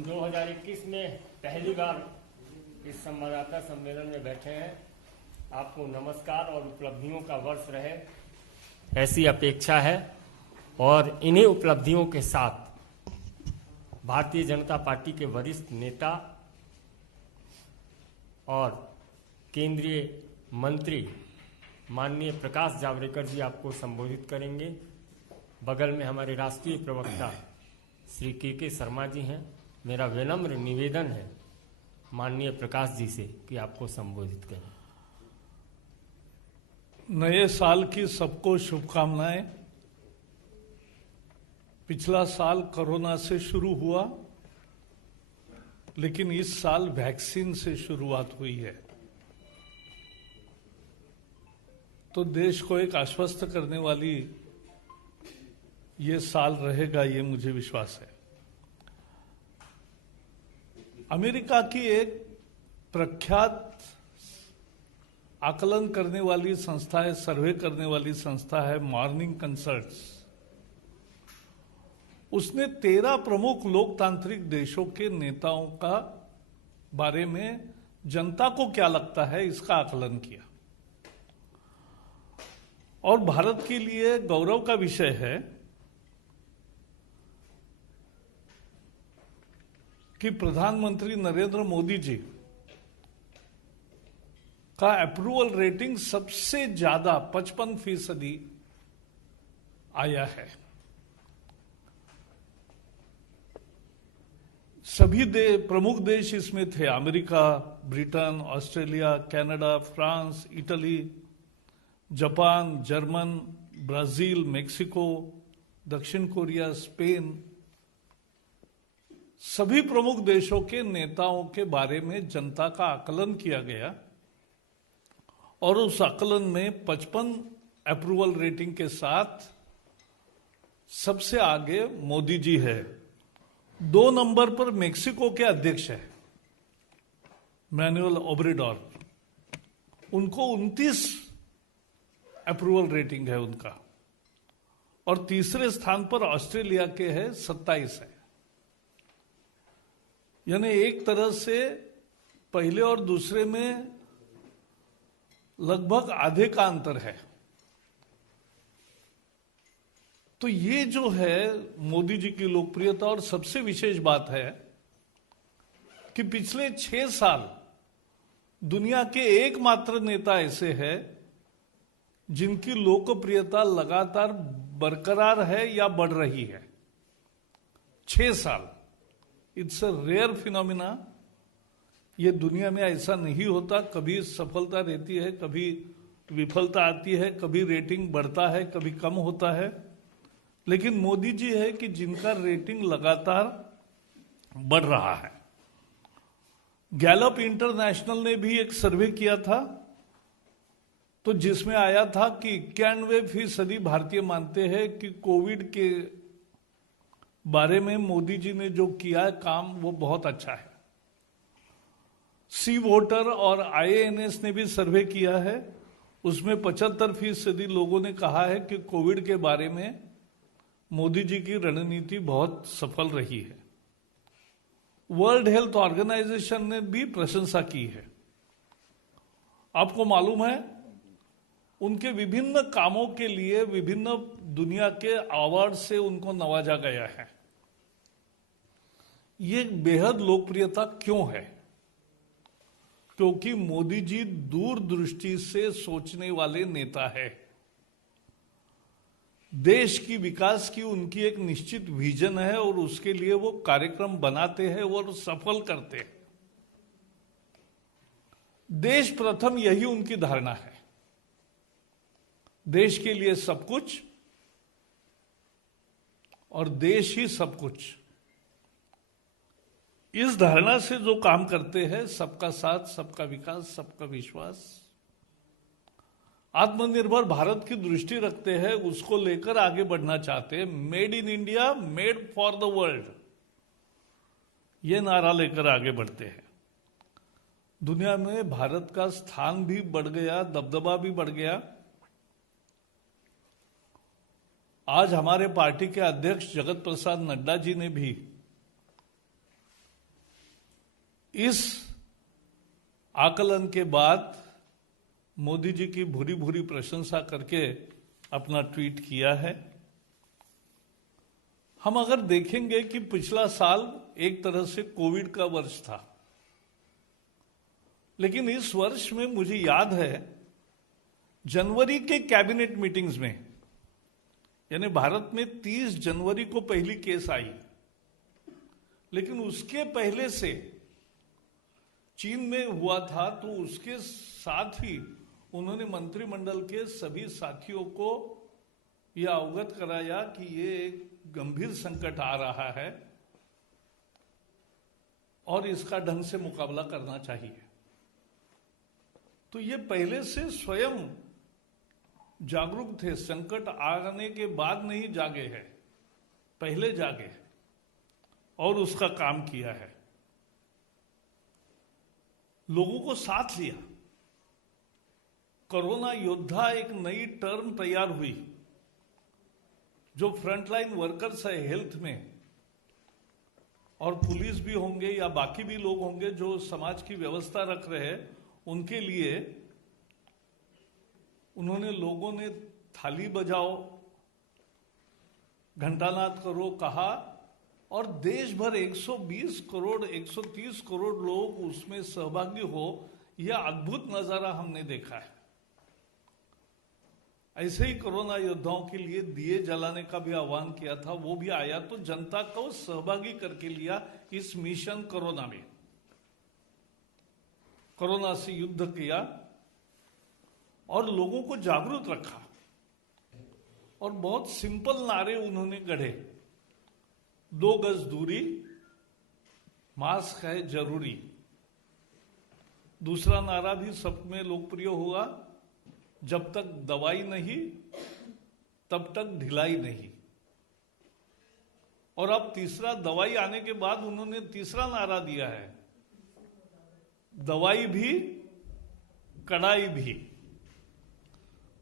हम 2021 में पहली बार इस संवाददाता सम्मेलन में बैठे हैं। आपको नमस्कार और उपलब्धियों का वर्ष रहे ऐसी अपेक्षा है। और इन्हीं उपलब्धियों के साथ भारतीय जनता पार्टी के वरिष्ठ नेता और केंद्रीय मंत्री माननीय प्रकाश जावड़ेकर जी आपको संबोधित करेंगे। बगल में हमारे राष्ट्रीय प्रवक्ता श्री के शर्मा जी हैं। मेरा विनम्र निवेदन है माननीय प्रकाश जी से कि आपको संबोधित करें। नए साल की सबको शुभकामनाएं। पिछला साल कोरोना से शुरू हुआ, लेकिन इस साल वैक्सीन से शुरुआत हुई है। तो देश को एक आश्वस्त करने वाली ये साल रहेगा, ये मुझे विश्वास है। अमेरिका की एक प्रख्यात आकलन करने वाली संस्था है, सर्वे करने वाली संस्था है मॉर्निंग कंसल्ट्स। उसने 13 प्रमुख लोकतांत्रिक देशों के नेताओं का बारे में जनता को क्या लगता है इसका आकलन किया। और भारत के लिए गौरव का विषय है कि प्रधानमंत्री नरेंद्र मोदी जी का अप्रूवल रेटिंग सबसे ज्यादा 55% आया है। सभी प्रमुख देश इसमें थे, America, Britain, Australia, Canada, France, Italy, Japan, German, Brazil, Mexico, दक्षिण कोरिया, स्पेन। सभी प्रमुख देशों के नेताओं के बारे में जनता का आकलन किया गया और उस आकलन में 55 अप्रूवल रेटिंग के साथ सबसे आगे मोदी जी है। 2 नंबर पर मेक्सिको के अध्यक्ष है मैनुअल ओब्रेडोर, उनको 29 अप्रूवल रेटिंग है उनका। और तीसरे स्थान पर ऑस्ट्रेलिया के है 27 है। यानी एक तरह से पहले और दूसरे में लगभग आधे का अंतर है। तो ये जो है मोदी जी की लोकप्रियता। और सबसे विशेष बात है कि पिछले 6 साल दुनिया के एकमात्र नेता ऐसे हैं जिनकी लोकप्रियता लगातार बरकरार है या बढ़ रही है। 6 साल, इट्स अ रेयर फिनोमिना। ये दुनिया में ऐसा नहीं होता। कभी सफलता रहती है, कभी विफलता आती है, कभी रेटिंग बढ़ता है, कभी कम होता है। लेकिन मोदी जी है कि जिनका रेटिंग लगातार बढ़ रहा है। गैलप इंटरनेशनल ने भी एक सर्वे किया था, तो जिसमें आया था कि 91% भारतीय मानते हैं कि कोविड के बारे में मोदी जी ने जो किया है काम वो बहुत अच्छा है। सी वोटर और IANS ने भी सर्वे किया है, उसमें 75% लोगों ने कहा है कि कोविड के बारे में मोदी जी की रणनीति बहुत सफल रही है। वर्ल्ड हेल्थ ऑर्गेनाइजेशन ने भी प्रशंसा की है। आपको मालूम है उनके विभिन्न कामों के लिए विभिन्न दुनिया के अवार्ड से उनको नवाजा गया है। ये बेहद लोकप्रियता क्यों है? क्योंकि मोदी जी दूरदृष्टि से सोचने वाले नेता है। देश की विकास की उनकी एक निश्चित विजन है और उसके लिए वो कार्यक्रम बनाते हैं और सफल करते हैं। देश प्रथम, यही उनकी धारणा है। देश के लिए सब कुछ और देश ही सब कुछ। इस धारणा से जो काम करते हैं, सबका साथ, सबका विकास, सबका विश्वास, आत्मनिर्भर भारत की दृष्टि रखते हैं, उसको लेकर आगे बढ़ना चाहते हैं। Made in India, made for the world, ये नारा लेकर आगे बढ़ते हैं। दुनिया में भारत का स्थान भी बढ़ गया, दबदबा भी बढ़ गया। आज हमारे पार्टी के अध्यक्ष जगत प्रसाद नड्डा जी ने भी इस आकलन के बाद मोदी जी की भूरी भूरी प्रशंसा करके अपना ट्वीट किया है। हम अगर देखेंगे कि पिछला साल एक तरह से कोविड का वर्ष था, लेकिन इस वर्ष में मुझे याद है जनवरी के कैबिनेट मीटिंग्स में, यानी भारत में 30 जनवरी को पहली केस आई, लेकिन उसके पहले से चीन में हुआ था, तो उसके साथ ही उन्होंने मंत्रिमंडल के सभी साथियों को यह अवगत कराया कि ये एक गंभीर संकट आ रहा है और इसका ढंग से मुकाबला करना चाहिए। तो ये पहले से स्वयं जागरूक थे, संकट आने के बाद नहीं जागे हैं, पहले जागे और उसका काम किया है, लोगों को साथ लिया। कोरोना योद्धा एक नई टर्म तैयार हुई, जो फ्रंटलाइन वर्कर्स है हेल्थ में, और पुलिस भी होंगे या बाकी भी लोग होंगे जो समाज की व्यवस्था रख रहे हैं, उनके लिए उन्होंने, लोगों ने थाली बजाओ, घंटानाद करो कहा, और देश भर 120 करोड़ 130 करोड़ लोग उसमें सहभागी हो, यह अद्भुत नजारा हमने देखा है। ऐसे ही कोरोना योद्धाओं के लिए दिए जलाने का भी आह्वान किया था, वो भी आया, तो जनता को सहभागी करके लिया इस मिशन कोरोना में, कोरोना से युद्ध किया और लोगों को जागरूक रखा। और बहुत सिंपल नारे उन्होंने गढ़े, 2 गज दूरी, मास्क है जरूरी। दूसरा नारा भी सब में लोकप्रिय हुआ, जब तक दवाई नहीं तब तक ढिलाई नहीं। और अब तीसरा, दवाई आने के बाद उन्होंने तीसरा नारा दिया है, दवाई भी कड़ाई भी।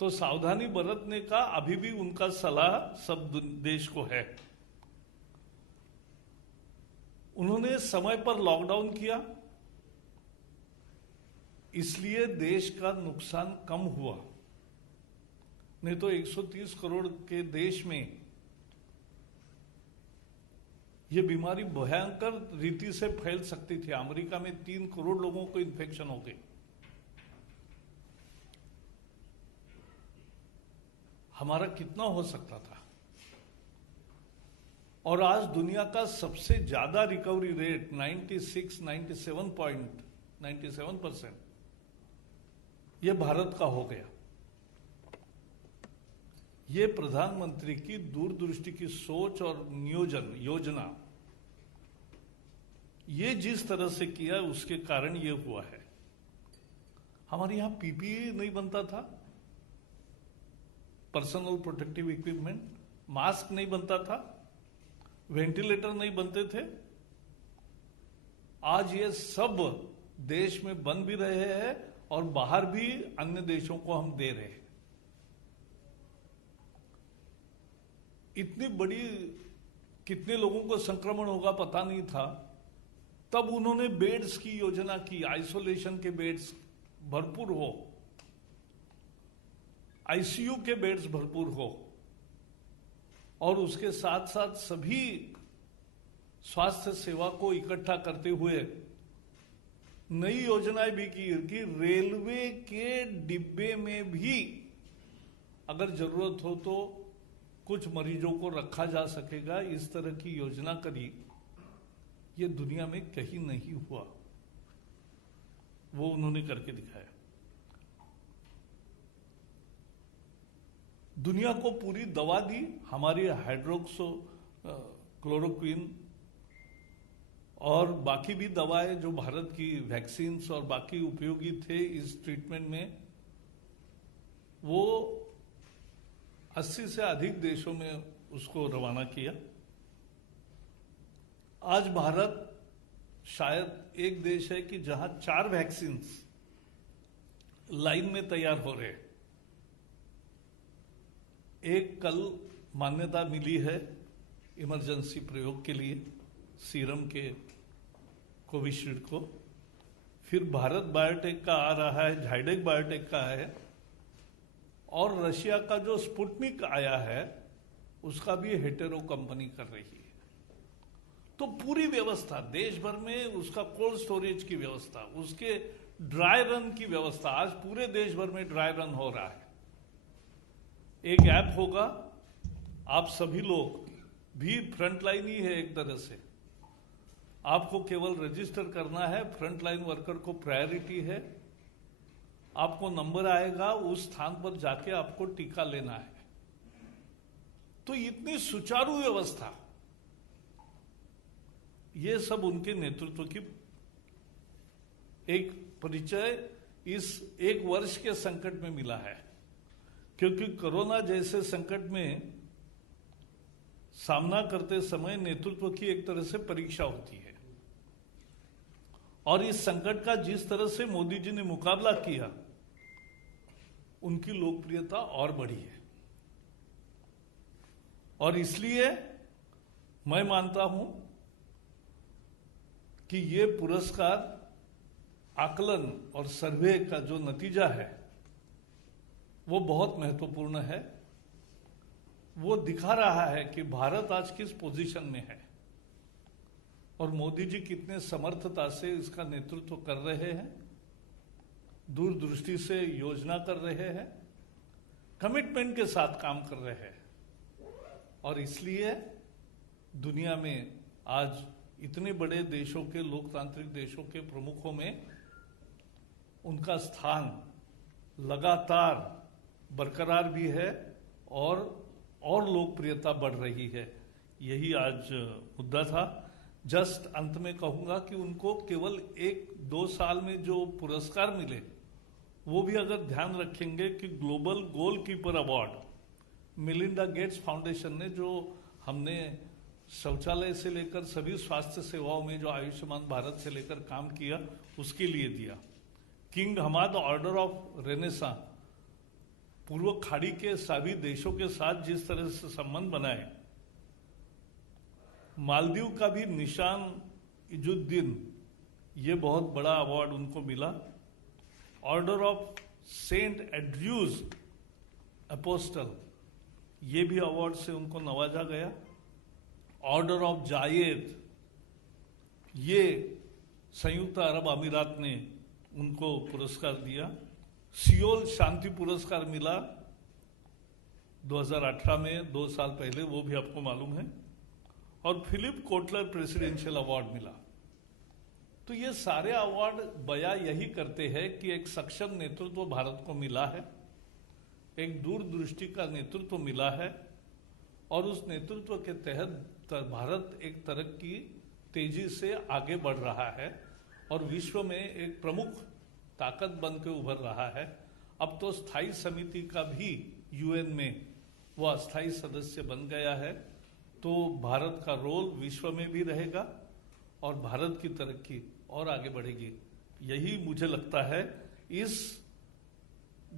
तो सावधानी बरतने का अभी भी उनका सलाह सब देश को है। उन्होंने समय पर लॉकडाउन किया, इसलिए देश का नुकसान कम हुआ, नहीं तो 130 करोड़ के देश में यह बीमारी भयंकर रीति से फैल सकती थी। अमेरिका में 3 करोड़ लोगों को इन्फेक्शन हो गई। हमारा कितना हो सकता था। और आज दुनिया का सबसे ज्यादा रिकवरी रेट 97% यह भारत का हो गया। ये प्रधानमंत्री की दूरदृष्टि की सोच और नियोजन योजना, ये जिस तरह से किया उसके कारण ये हुआ है। हमारे यहां पीपीई नहीं बनता था, पर्सनल प्रोटेक्टिव इक्विपमेंट, मास्क नहीं बनता था, वेंटिलेटर नहीं बनते थे। आज ये सब देश में बन भी रहे हैं और बाहर भी अन्य देशों को हम दे रहे हैं। इतनी बड़ी, कितने लोगों को संक्रमण होगा पता नहीं था, तब उन्होंने बेड्स की योजना की, आइसोलेशन के बेड्स भरपूर हो, आईसीयू के बेड्स भरपूर हो, और उसके साथ साथ सभी स्वास्थ्य सेवा को इकट्ठा करते हुए नई योजनाएं भी की कि रेलवे के डिब्बे में भी अगर जरूरत हो तो कुछ मरीजों को रखा जा सकेगा। इस तरह की योजना करी, ये दुनिया में कहीं नहीं हुआ, वो उन्होंने करके दिखाया। दुनिया को पूरी दवा दी, हमारी हाइड्रोक्सो क्लोरोक्विन और बाकी भी दवाएं जो भारत की वैक्सीन्स और बाकी उपयोगी थे इस ट्रीटमेंट में, वो 80 से अधिक देशों में उसको रवाना किया। आज भारत शायद एक देश है कि जहां 4 वैक्सीन्स लाइन में तैयार हो रहे हैं। एक कल मान्यता मिली है इमरजेंसी प्रयोग के लिए सीरम के कोविशील्ड को, फिर भारत बायोटेक का आ रहा है, झाइडेक बायोटेक का है, और रशिया का जो स्पुतनिक आया है उसका भी हेटेरो कंपनी कर रही है। तो पूरी व्यवस्था देश भर में, उसका कोल्ड स्टोरेज की व्यवस्था, उसके ड्राई रन की व्यवस्था, आज पूरे देश भर में ड्राई रन हो रहा है। एक ऐप होगा, आप सभी लोग भी फ्रंटलाइन ही है एक तरह से, आपको केवल रजिस्टर करना है, फ्रंटलाइन वर्कर को प्रायोरिटी है, आपको नंबर आएगा, उस स्थान पर जाके आपको टीका लेना है। तो इतनी सुचारू व्यवस्था, ये सब उनके नेतृत्व की एक परिचय इस एक वर्ष के संकट में मिला है। क्योंकि कोरोना जैसे संकट में सामना करते समय नेतृत्व की एक तरह से परीक्षा होती है, और इस संकट का जिस तरह से मोदी जी ने मुकाबला किया, उनकी लोकप्रियता और बढ़ी है। और इसलिए मैं मानता हूं कि ये पुरस्कार, आकलन और सर्वे का जो नतीजा है वो बहुत महत्वपूर्ण है। वो दिखा रहा है कि भारत आज किस पोजीशन में है और मोदी जी कितने समर्थता से इसका नेतृत्व कर रहे हैं, दूरदृष्टि से योजना कर रहे हैं, कमिटमेंट के साथ काम कर रहे हैं। और इसलिए दुनिया में आज इतने बड़े देशों के, लोकतांत्रिक देशों के प्रमुखों में उनका स्थान लगातार बरकरार भी है और लोकप्रियता बढ़ रही है। यही आज मुद्दा था। जस्ट अंत में कहूंगा कि उनको केवल 1-2 साल में जो पुरस्कार मिले, वो भी अगर ध्यान रखेंगे कि global goalkeeper award Melinda Gates foundation ने, जो हमने शौचालय से लेकर सभी स्वास्थ्य सेवाओं में जो आयुष्मान भारत से लेकर काम किया, उसके लिए दिया। King Hamad order of renaissance, पूर्व खाड़ी के सभी देशों के साथ जिस तरह से संबंध बनाए, मालदीव का भी निशान इजुद्दीन, ये बहुत बड़ा अवार्ड उनको मिला। ऑर्डर ऑफ सेंट एड्रयूज अपोस्टल, ये भी अवार्ड से उनको नवाजा गया। ऑर्डर ऑफ जायद, ये संयुक्त अरब अमीरात ने उनको पुरस्कार दिया। सियोल शांति पुरस्कार मिला 2018 में, 2 साल पहले, वो भी आपको मालूम है। और फिलिप कोटलर प्रेसिडेंशियल अवार्ड मिला। तो ये सारे अवार्ड बयां यही करते हैं कि एक सक्षम नेतृत्व भारत को मिला है, एक दूरदृष्टि का नेतृत्व मिला है, और उस नेतृत्व के तहत भारत एक तरक्की तेजी से आगे बढ़ रहा है और विश्व में एक प्रमुख ताकत बन के उभर रहा है। अब तो स्थायी समिति का भी यूएन में वो अस्थायी सदस्य बन गया है। तो भारत का रोल विश्व में भी रहेगा और भारत की तरक्की और आगे बढ़ेगी। यही मुझे लगता है इस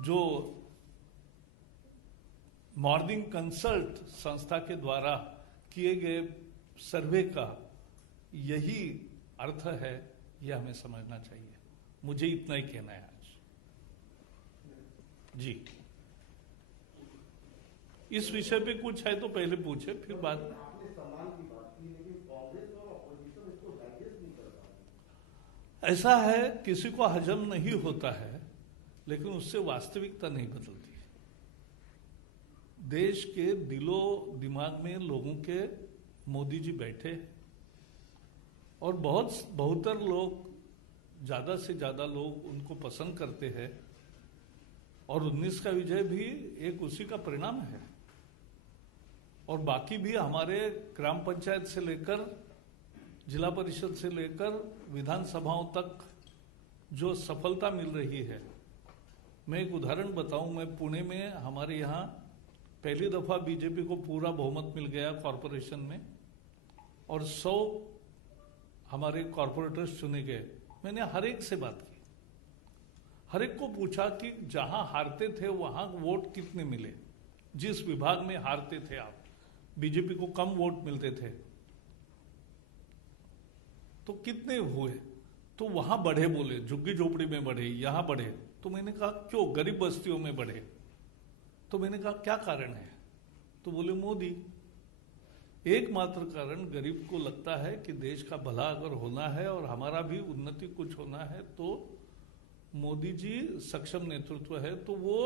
जो मॉर्निंग कंसल्ट संस्था के द्वारा किए गए सर्वे का यही अर्थ है, यह हमें समझना चाहिए। मुझे इतना ही कहना है आज। जी, इस विषय पे कुछ है तो पहले पूछे, फिर बाद में। ऐसा है, किसी को हजम नहीं होता है, लेकिन उससे वास्तविकता नहीं बदलती। देश के दिलो दिमाग में लोगों के मोदी जी बैठे और बहुतर लोग, ज्यादा से ज्यादा लोग उनको पसंद करते हैं। और 19 का विजय भी एक उसी का परिणाम है। और बाकी भी हमारे ग्राम पंचायत से लेकर जिला परिषद से लेकर विधानसभाओं तक जो सफलता मिल रही है। मैं एक उदाहरण बताऊं, मैं पुणे में, हमारे यहाँ पहली दफा बीजेपी को पूरा बहुमत मिल गया कॉरपोरेशन में और 100 हमारे कॉरपोरेटर्स चुने गए। मैंने हर एक से बात की, हर एक को पूछा कि जहां हारते थे वहां वोट कितने मिले, जिस विभाग में हारते थे आप, बीजेपी को कम वोट मिलते थे तो कितने हुए। तो वहां बढ़े बोले, झुग्गी झोपड़ी में बढ़े, यहां बढ़े। तो मैंने कहा क्यों, गरीब बस्तियों में बढ़े? तो मैंने कहा क्या कारण है? तो बोले मोदी। एकमात्र कारण, गरीब को लगता है कि देश का भला अगर होना है और हमारा भी उन्नति कुछ होना है तो मोदी जी सक्षम नेतृत्व है। तो वो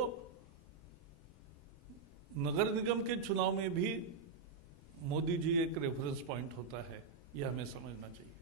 नगर निगम के चुनाव में भी मोदी जी एक रेफरेंस पॉइंट होता है, यह हमें समझना चाहिए।